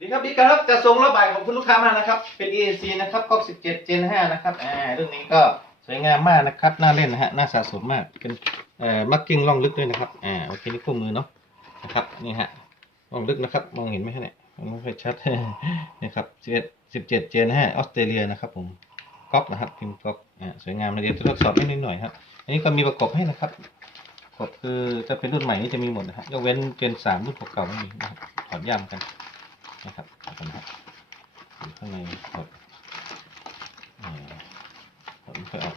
ดีครับดีครับจะส่งระบายของคุณลูกค้ามานะครับ เป็น EAC นะครับก๊อก17 Gen 5นะครับอ่ารุ่นนี้ก็สวยงามมากนะครับ น่าเล่นนะฮะ น่าสะสมมาก เป็นเอ่อมักกิ้งล่องลึกด้วยนะครับ อ่า โอเค นี่คู่มือเนาะ นะครับ นี่ฮะ ล่องลึกนะครับ มองเห็นไหมฮะเนี่ย มันไม่ค่อยชัดนี่ครับ11 17 Gen 5ออสเตรเลียนะครับผมก๊อกนะครับพิมพ์ก๊อกอ่า สวยงามเลยเดี๋ยวจะทดสอบให้นิดหน่อยครับ อันนี้ก็มีประกบให้นะครับประกดคือจะเป็นรุ่นใหม่นี่จะมีหมดนะฮะ ยกเว้นเจนสามรุ่นเก่าๆไม่มีนะครับถอดย่ำกัน นะครับผมอยู่ข้างในกดอ่ากดไม่ค่อยออก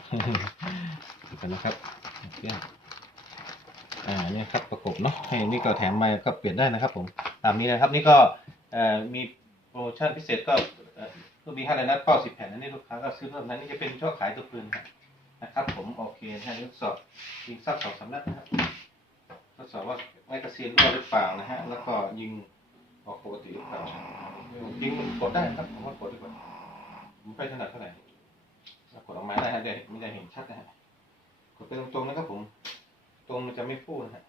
ดูกันนะครับโอเคอ่าเนี่ยครับประกบเนาะให้นี่ก็แถมมาก็เปลี่ยนได้นะครับ ผมตามนี้นะครับ นี่ก็เอ่อมีโปรโมชั่นพิเศษก็ก็มีห้าเลยนะก็สิบแผ่นนะนี่ลูกค้าก็ซื้อเพิ่มนะนี่จะเป็นช่อขายตัวปืนครับนะครับ ผมโอเคนะฮะทดสอบยิงสักสองสามนัดนะครับทดสอบว่าแมกกาซีนรั่วหรือเปล่านะฮะแล้วก็ยิง ออกปกติหรือเปล่ายิงมันกดได้ครับผมว่ากดดีกว่าผมไม่ถนัดเท่าไหร่แล้วกดออกมาได้ฮะได้ไม่ได้เห็นชัดนะฮะกดเป็นตรงๆนะครับผม ตรงมันจะไม่พูดนะฮะ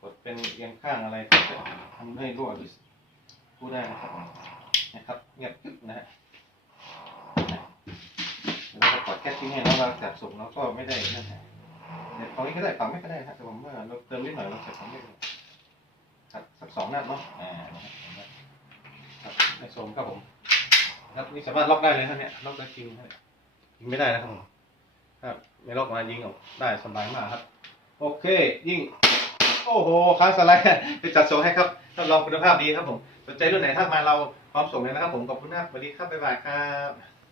กดเป็นเอียงข้างอะไรก็จะทำให้รั่วหรือพูดได้นะครับผมนะครับเงียบกึ๊บนะฮะแล้วก็กดแก๊สทิ้งให้แล้วเราจับส่งแล้วก็ไม่ได้นั่นฮะเนี่ยตรงนี้ก็ได้ฝั่งไม่ก็ได้ครับแต่ผมว่าเราเติมนิดหน่อยเราใส่ฝั่งไม่ได้ครับสักสองนัดเนาะอ่านะครับครับ มครับผมครับนี่สามารถล็อกได้เลยครับเนี่ยล็อกได้จริงครับยิงไม่ได้นะครับผมครับไม่ล็อกมายิงออกได้สบายมากครับ โอเคยิงโอ้โหค้างสไลด์จะจัดส่งให้ครับทดลองคุณภาพดีครับผมสนใจรุ่นไหนถ้ามาเราพร้อมส่งเลยนะครับผมขอบคุณมากสวัสดีครับบ๊ายบายครับ